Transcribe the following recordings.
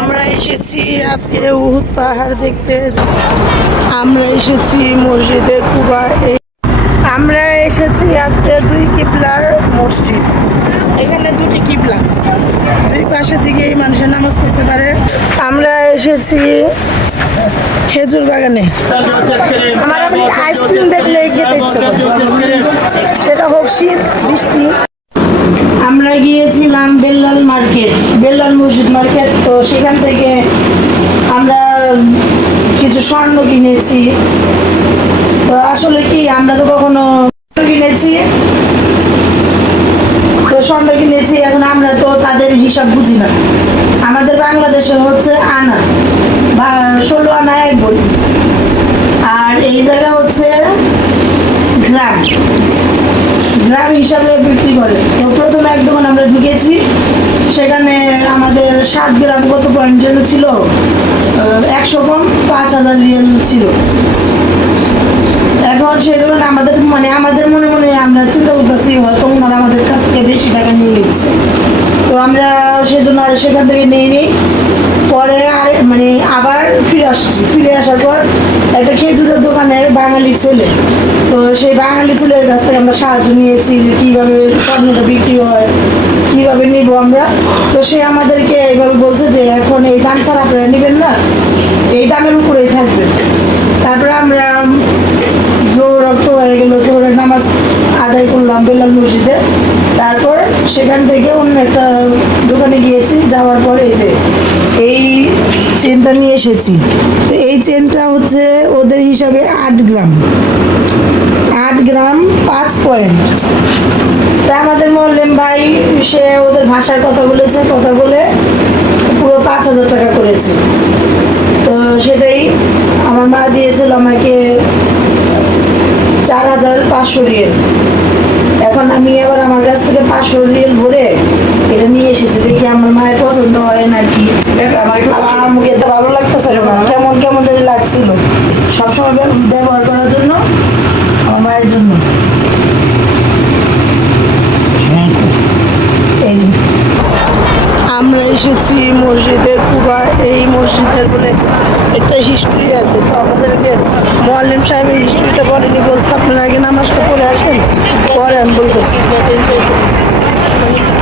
আমরা এসেছি আজকে উহুদ পাহাড় দেখতে। আমরা এসেছি মসজিদে কুবা। আমরা এসেছি আজকে দুই কিবলার মসজিদ। এখানে দুটি কিবলা, দুই পাশে দিকে মানুষের নামাজ পড়তে পারে। আমরা এসেছি খেজুর বাগানে। আমার আইসক্রিম দেখলে খেতে ইচ্ছে করে, সেটা হোক শীত বৃষ্টি। আমরা গিয়েছিলাম বেল্লাল মার্কেট, বেল্লাল মসজিদ মার্কেট। তো সেখান থেকে আমরা কিছু স্বর্ণ কিনেছি। তো আসলে কি আমরা তো কখনো কিনেছি, তো স্বর্ণ কিনেছি। এখন আমরা তো তাদের হিসাব বুঝি না। আমাদের বাংলাদেশে হচ্ছে আনা বা 16 আনা এক বলি, আর এই জায়গা হচ্ছে গ্রাম, গ্রাম হিসাবে বিক্রি করে। তো প্রথমে এক দোকান আমরা ঢুকেছি, সেখানে আমাদের 7 গ্রাম কত পয়েন্ট যেন ছিল, 100 কম 5000 রিয়াল ছিল। এখন সেই দোকানে আমাদের আমাদের মনে মনে আমরা চিন্তা করতেছি হয়তো ওনারা আমাদের কাছ থেকে বেশি টাকা নিয়ে নিচ্ছে। তো আমরা সেজন্য আর সেখান থেকে নিয়ে নিই। পরে আর আবার ফিরে আসার পর একটা খেজুরের দোকানের বাঙালি ছেলে, তো সেই বাঙালি ছেলের কাছ থেকে আমরা সাহায্য নিয়েছি যে কীভাবে স্বর্ণটা বিক্রি হয়, কীভাবে নিব আমরা। তো সে আমাদেরকে এইভাবে বলছে যে এখন এই দাম ছাড়া আপনারা নেবেন না, এই দামের উপরেই থাকবে। তারপরে আমরা জোর রক্ত হয়ে গেল, জোরের নামাজ আদায় করলাম বেলাল মসজিদে। তারপর সেখান থেকে অন্য একটা দোকানে গিয়েছি, যাওয়ার পরে এই চেনটা নিয়ে এসেছি। তো এই চেনটা হচ্ছে ওদের হিসাবে 8 গ্রাম, 8 গ্রাম 5 পয়েন্ট। তা আমাদের মোল্লেম ভাই সে ওদের ভাষায় কথা বলেছে, কথা বলে পুরো 5000 টাকা করেছে। তো সেটাই আমার মা দিয়েছিল আমাকে 4500 রিয়েল। এখন আমি আবার আমার কাছ থেকে 500 রিয়েল ভরে এটা নিয়ে এসেছি, দেখি আমার মায়ের পছন্দ হয় নাকি। আমাকে তো ভালো লাগতেছে না, কেমন কেমন যদি লাগছিল। সবসময় ব্যবহার করার জন্য আমার মায়ের জন্য। আমরা এসেছি মসজিদের কুবা। এই মসজিদের বলে একটা হিস্ট্রি আছে, তো আমাদেরকে মোয়াল্লিম সাহেবের হিস্ট্রিটা বলেনি, বলছে আপনারা আগে নামাজটা পড়ে আসেন, পরে আমি বলতেছি।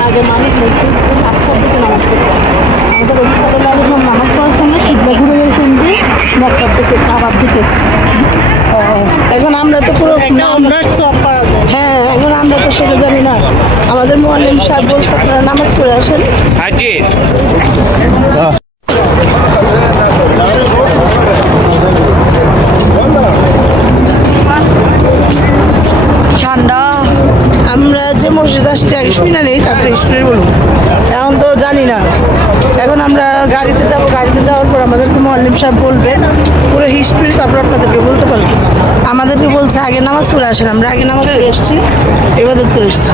আগে মানুষ রাস্তার দিকে নামাজ পড়তাম, আমাদের নামাজ পড়ার সঙ্গে কিবলা ঘুরে গেছেন যে মক্কার দিকে, কাবার দিকে। এখন আমরা তো পুরো হ্যাঁ, এখন আমরা তো সেটা জানি না। আমাদের মোয়াল্লিম সাহেব বলছে আপনারা নামাজ পড়ে আসেন। ঠান্ডা। আমরা যে মসজিদ আসছি আগে শুনে নেই, তারপরে হিস্ট্রি বলুন। এখন তো জানি না। এখন আমরা গাড়িতে যাবো, গাড়িতে যাওয়ার পর আমাদেরকে মোয়াল্লিম সাহেব বলবেন পুরো হিস্ট্রি, তারপর আপনাদেরকে বলতে পারবো। আমাদেরকে বলছে আগে নামাজ পড়ে আসেন। আমরা আগে নামাজ পড়ে এসেছি, ইবাদত করে এসেছি।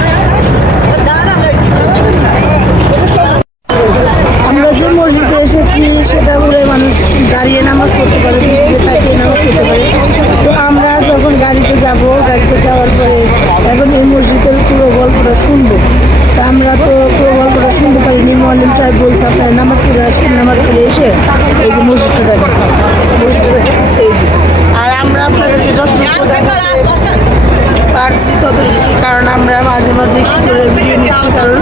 আমরা যে মসজিদে এসেছি সেটা বলে মানুষ দাঁড়িয়ে নামাজ পড়তে পারে, তাকিয়ে নামাজ পড়তে পারে। তো আমরা যখন গাড়িতে যাব, গাড়িতে যাওয়ার পরে এখন এই মসজিদের পুরো গল্পটা শুনবো। তা আমরা তো পুরো গল্পটা শুনতে পারিনি। মোয়াল্লিম সাহেব বলছে আপনার নামাজ পড়ে আসেন, নামাজ পড়ে এসে এই যে মসজিদটা দেখেন, মসজিদটা এই যে। আর আমরা আপনাদেরকে যতটুকু দেখাতে পারছি ততটুকু, কারণ আমরা মাঝে মাঝে কী করে ভিডিও নিচ্ছি, কারণ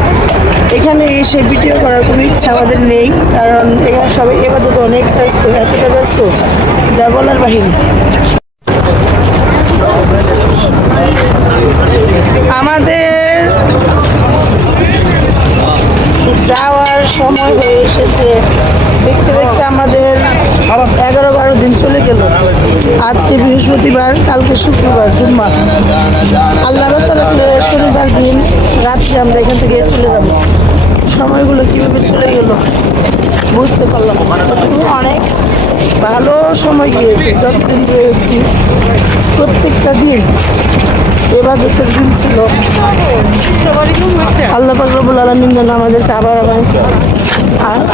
এখানে এসে ভিডিও করার কোনো ইচ্ছা আমাদের নেই। কারণ এখানে সবাই এবারে তো অনেক ব্যস্ত, এতটা ব্যস্ত যা বলার বাহিনী। আমাদের যাওয়ার সময় হয়ে এসেছে, দেখতে দেখতে আমাদের 11-12 দিন চলে গেল। আজকে বৃহস্পতিবার, কালকে শুক্রবার, জুম্মা। আল্লাহ তাআলা শনিবার দিন রাত্রে আমরা এখান থেকে চলে যাব। সময়গুলো কীভাবে চলে গেল বুঝতে পারলাম। অনেক ভালো সময় গিয়েছে, যতদিন রয়েছি প্রত্যেকটা দিন ইবাদতের দিন ছিল। আল্লাহ পাক রব্বুল আলামিন যেন আমাদেরকে আবার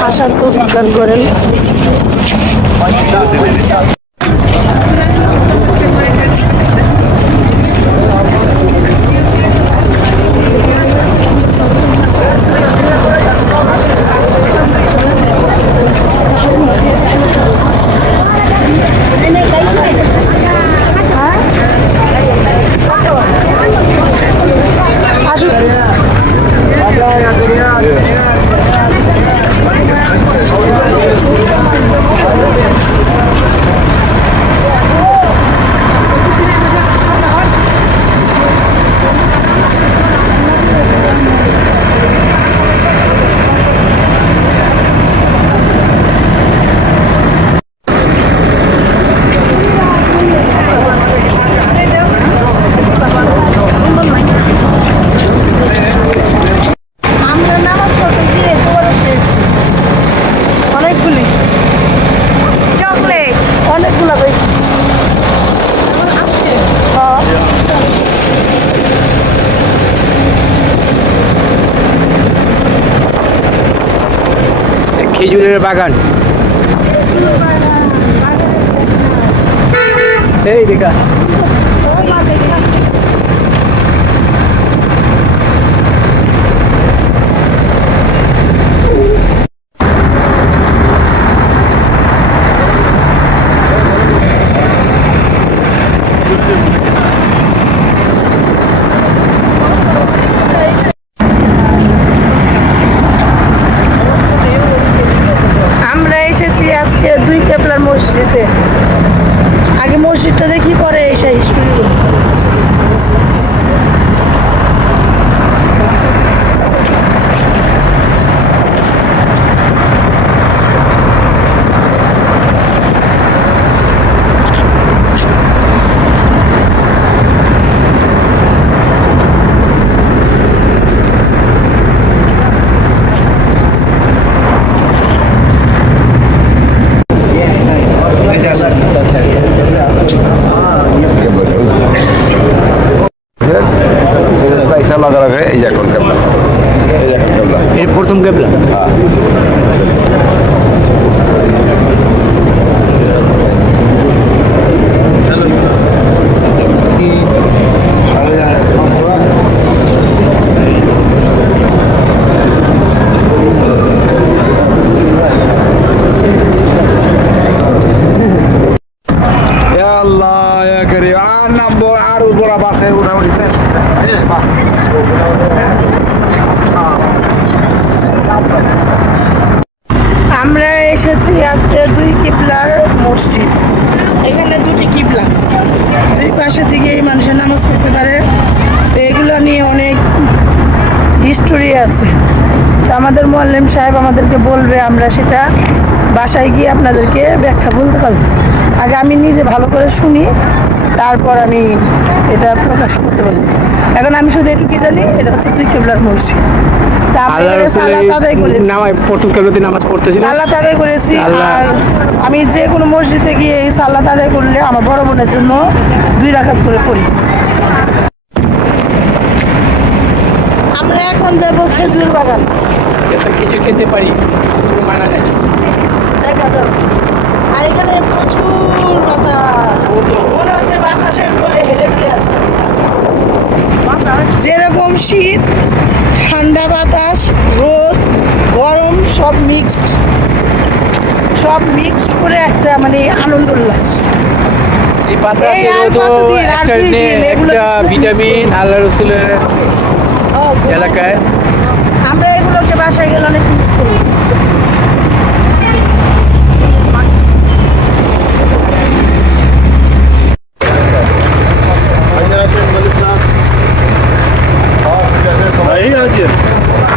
আসার তৌফিক দান করেন। খেজুরের বাগান। এই দেখা আমরা এসেছি আজকে দুই কেবলার মসজিদে। আগে মসজিদটা দেখি, পরে এসে হিস্ট্রি। এই প্রথম কেবলা। আমরা এসেছি আজকে দুই কিবলার মসজিদ। এখানে দুটি কিবলা, দুই পাশে দিকে মানুষের নামাজ পড়তে পারে। তো এগুলো নিয়ে অনেক হিস্টোরি আছে। তো আমাদের মোয়াল্লিম সাহেব আমাদেরকে বলবে, আমরা সেটা বাসায় গিয়ে আপনাদেরকে ব্যাখ্যা বলতে পারবো। আগে আমি নিজে ভালো করে শুনি, তারপর আমি এটা প্রকাশ করতে পারবো। এখন আমি শুধু এটুকুই জানি, এটা হচ্ছে দুই কিবলার মসজিদ। প্রথম কেবলাতে নামাজ পড়তেছি, সালাত আদায় করেছি। আর আমি যে কোনো মসজিদে গিয়ে এই সালাত আদায় করলে আমার বড় বোনের জন্য 2 রাকাত করে পড়ি। আমরা এখন যাব খেজুর বাগান। খেজুর খেতে পারি, দেখা যাবে। আর এখানে প্রচুর বাতাস, মনে হচ্ছে বাতাসের ফলে হেঁটে ফিরে আছে। যেরকম শীত, ঠান্ডা বাতাস, রোদ, গরম সব মিক্সড করে একটা মানে আনন্দ উল্লাস। এই বাতাসে একটা ভিটামিন আল্লাহ রসুলের এলাকায়। আমরা এগুলোকে বাসায় গেলে অনেক মিস করি।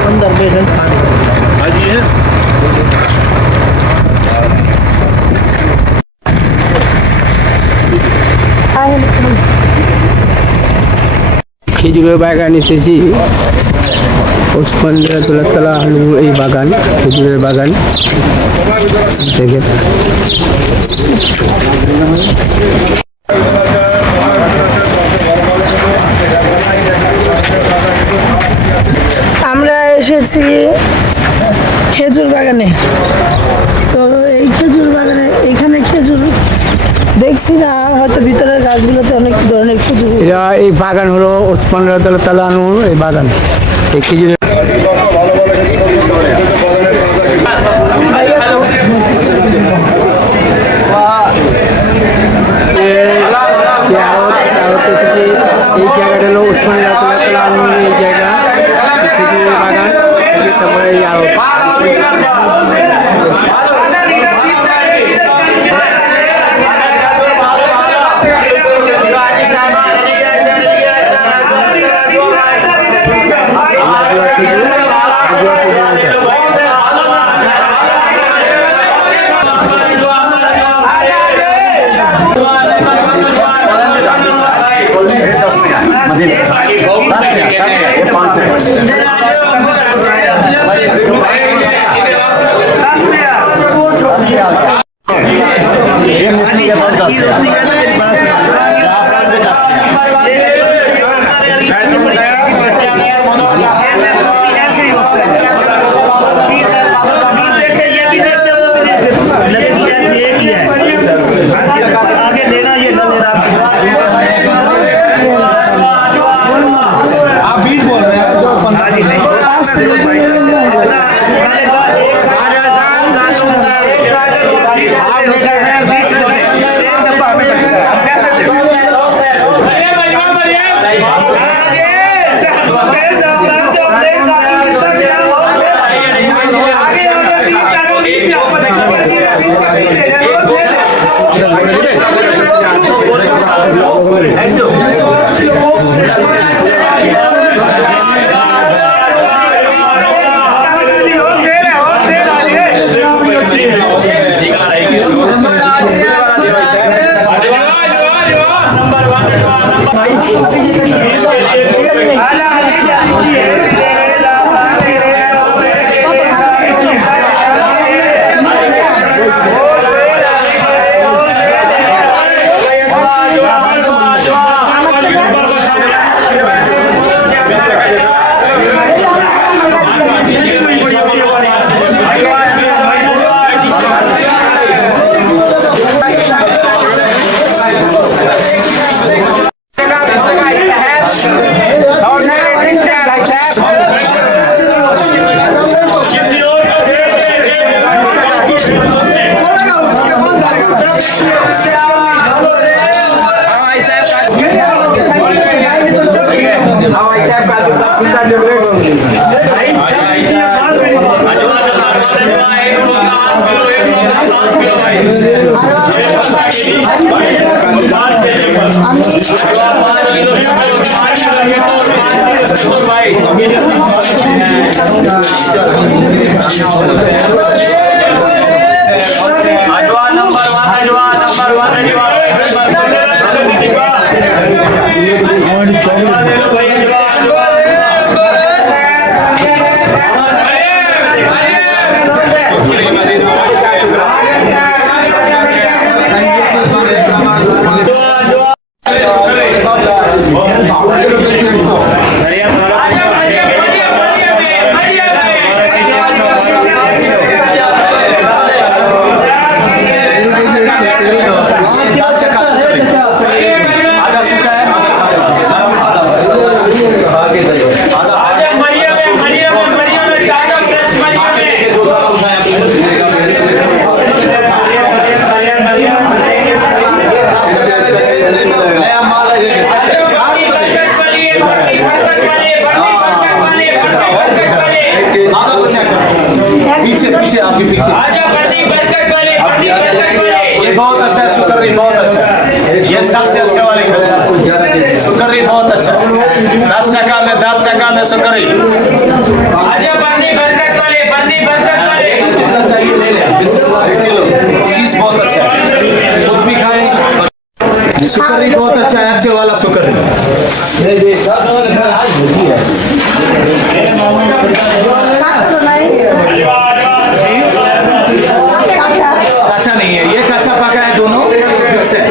अंदर पेशेंट খেজুরের বাগান এসেছি। ওসমান রাদিয়াল্লাহু আনহু এই বাগান, খেজুরের বাগান দেখে। আমরা এসেছি খেজুর বাগানে। তো এই খেজুর বাগানে, এখানে খেজুর দেখছি না, হয়তো ভিতরের গাছগুলোতে অনেক ধরনের খেজুর। এই বাগান হলো ওসমান রাদিয়াল্লাহু আনহুর এই বাগান। এই খেজুরের এই জায়গাটা হলো ওসমান রাদিয়াল্লাহু আনহুর এই জায়গা, খেজুরের বাগান। তারপরে এই 20 बोल रहे हैं जो 10 में सुकरी आजा बंदी बरकत वाले कितना चाहिए ले ले 1 किलो चीज बहुत अच्छा है खुद भी खाएं सुकरी बहुत अच्छा है अच्छे वाला सुकरी अच्छा नहीं है ये कच्चा पका है दोनों मिक्स है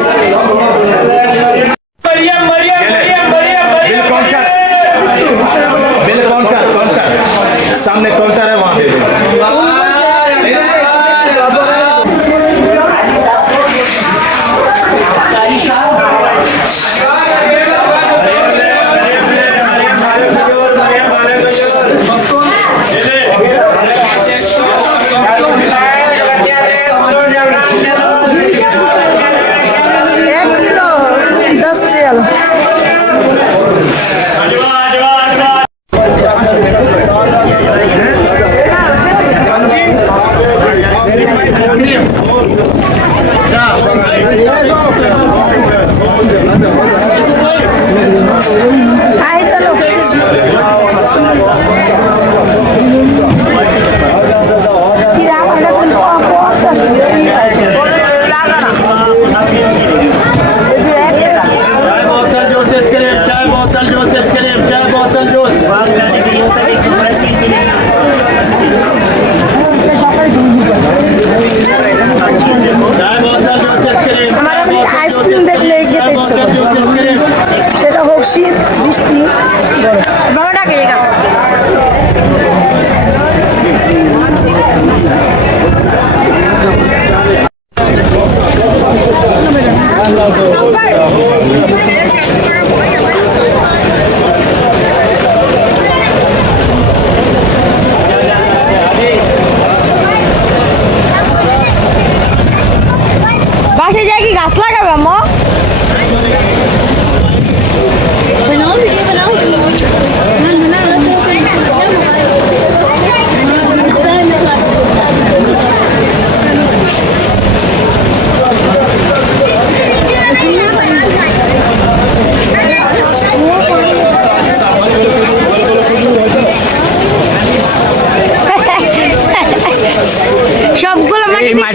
सामने काउंटर है वहां दे दो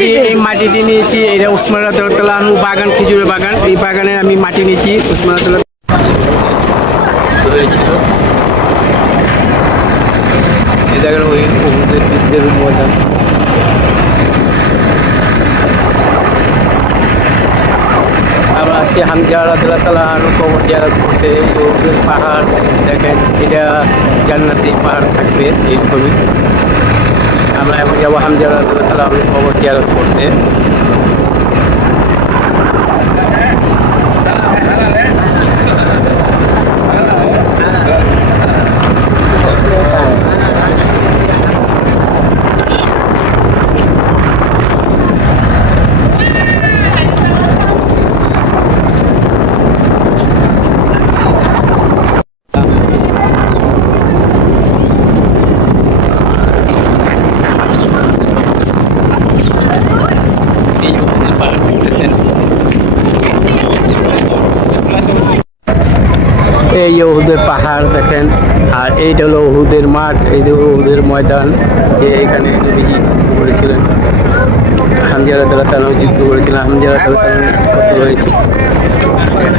এই মাটিটি নিয়েছি, এটা উসমান রাদিয়াল্লাহু আনহু বাগান, খেজুরের বাগান। এই বাগানের আমি মাটি নিয়েছি উসমান রাদিয়াল্লাহু হয়েছিল। এই জায়গার ওই উহুদের যুদ্ধের ময়দান। আমরা আসছি হামজা রাদিয়াল্লাহু আনহু কবর জিয়ারত করতে। উহুদের পাহাড় দেখেন, এটা জান্নাতি পাহাড় থাকবে এই ছবি। আমরা এখন যাবো হামজা রাদিয়াল্লাহু আনহু কবর জিয়ারত করতে। এই উহুদের পাহাড় দেখতেছেন, এই যে উহুদের পাহাড় দেখেন। আর এইটা হলো উহুদের মাঠ, এই যে উহুদের ময়দান, যে এখানে নবীজি করেছিলেন। হামজা রাদিয়াল্লাহু আনহু যুদ্ধ করেছিলেন। হামজা রাদিয়াল্লাহু আনহু কত হয়েছে।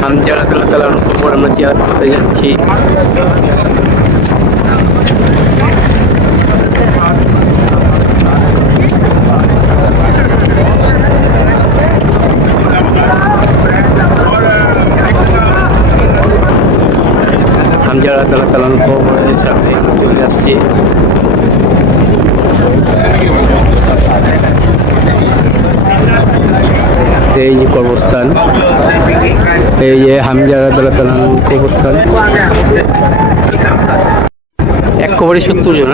হামজা রাদিয়াল্লাহু আনহুর উপর আমরা জিয়ারত করতে যাচ্ছি। হামজা রাদিয়াল্লাহু আনহু কবরের সামনে চলে আসছি। এই যে কবরস্থান, এই যে হামজা রাদিয়াল্লাহু আনহু কবরস্থান। এক কবরে 70 জন।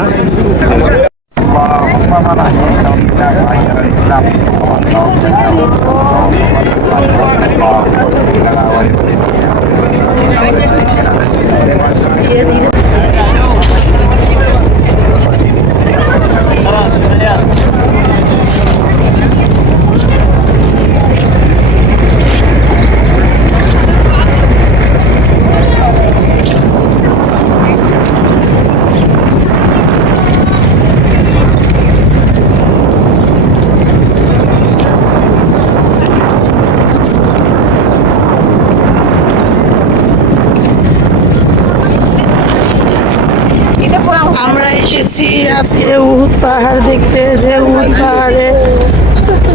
আমরা এসেছি আজকে উহুদ পাহাড় দেখতে, যে উহুদ পাহাড়ে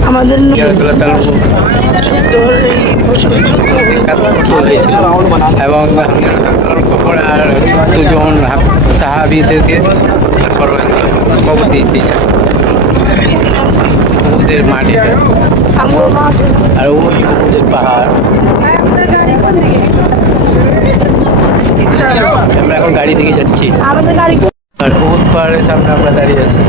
আমাদের রাদিয়াল্লাহু আনহু যুদ্ধ হয়েছিল এবং কবর আর দুজন সাহাবীদেরকে কবর দিয়েছে উহুদের মাঠে। আর ওই উহুদের পাহাড়। আমরা এখন গাড়ি থেকে যাচ্ছি আমাদের গাড়ি আর উহুদ পাহাড়ের সামনে আমরা দাঁড়িয়ে আছি।